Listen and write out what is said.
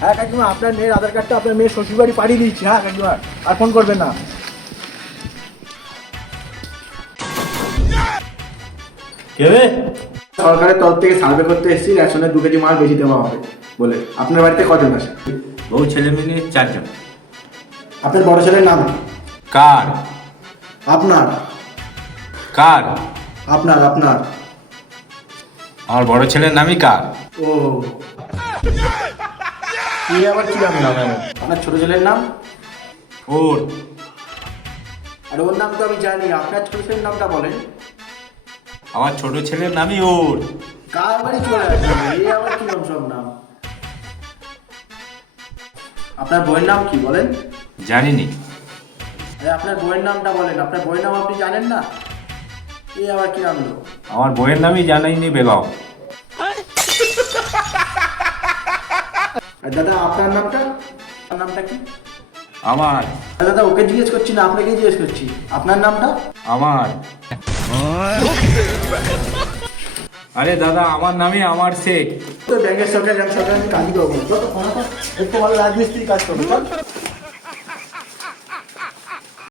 হ্যাঁ কাকিমা, আপনার মেয়ের আধার কার্ডটা আপনার মেয়ের শ্বশুরবাড়ি পাঠিয়ে দিচ্ছি। হ্যাঁ কাকিমা, আর ফোন করবেন না। কেবে? সরকারের তরফ থেকে সার্ভে করতে এসেছি, রেশনে 2 কেজি মাল বেশি দেওয়া হবে বলে। আপনার বাড়িতে কজন আছে? বউ ছেলে মিলে 4 জন। আপনার বড় ছেলের নাম কি? কার? আপনার কার? আপনার আপনার আমার বড় ছেলের নামই কার? ও, আবার কি নাম? আপনার ছোট ছেলের নাম? ওর। আর ওর নাম তো আমি জানি, আপনার ছোট ছেলের নামটা বলেন। আমার ছোট ছেলের নামই ওর। কার বাড়ি চলে আসবে? এই আবার কি নাম সব নাম? আপনার বইয়ের নাম কি বলেন? জানিনি। আরে আপনার বইয়ের নামটা বলেন, আপনার বইয়ের নাম আপনি জানেন না? এই আবার কি নাম হলো? আমার বইয়ের নামই জানাইনি বেগম। আর দাদা আপনার নামটা? আপনার নামটা কি? আমার। আর দাদা ওকে জিজ্ঞেস করছি না, আপনাকে জিজ্ঞেস করছি, আপনার নামটা? আমার। আরে দাদা, আমার নামই আমার শেখ। তো ব্যাংকের সরকার, সরকার আমি কাজই করবো, যত ফোন একটু ভালো রাজমিস্ত্রি কাজ করবো।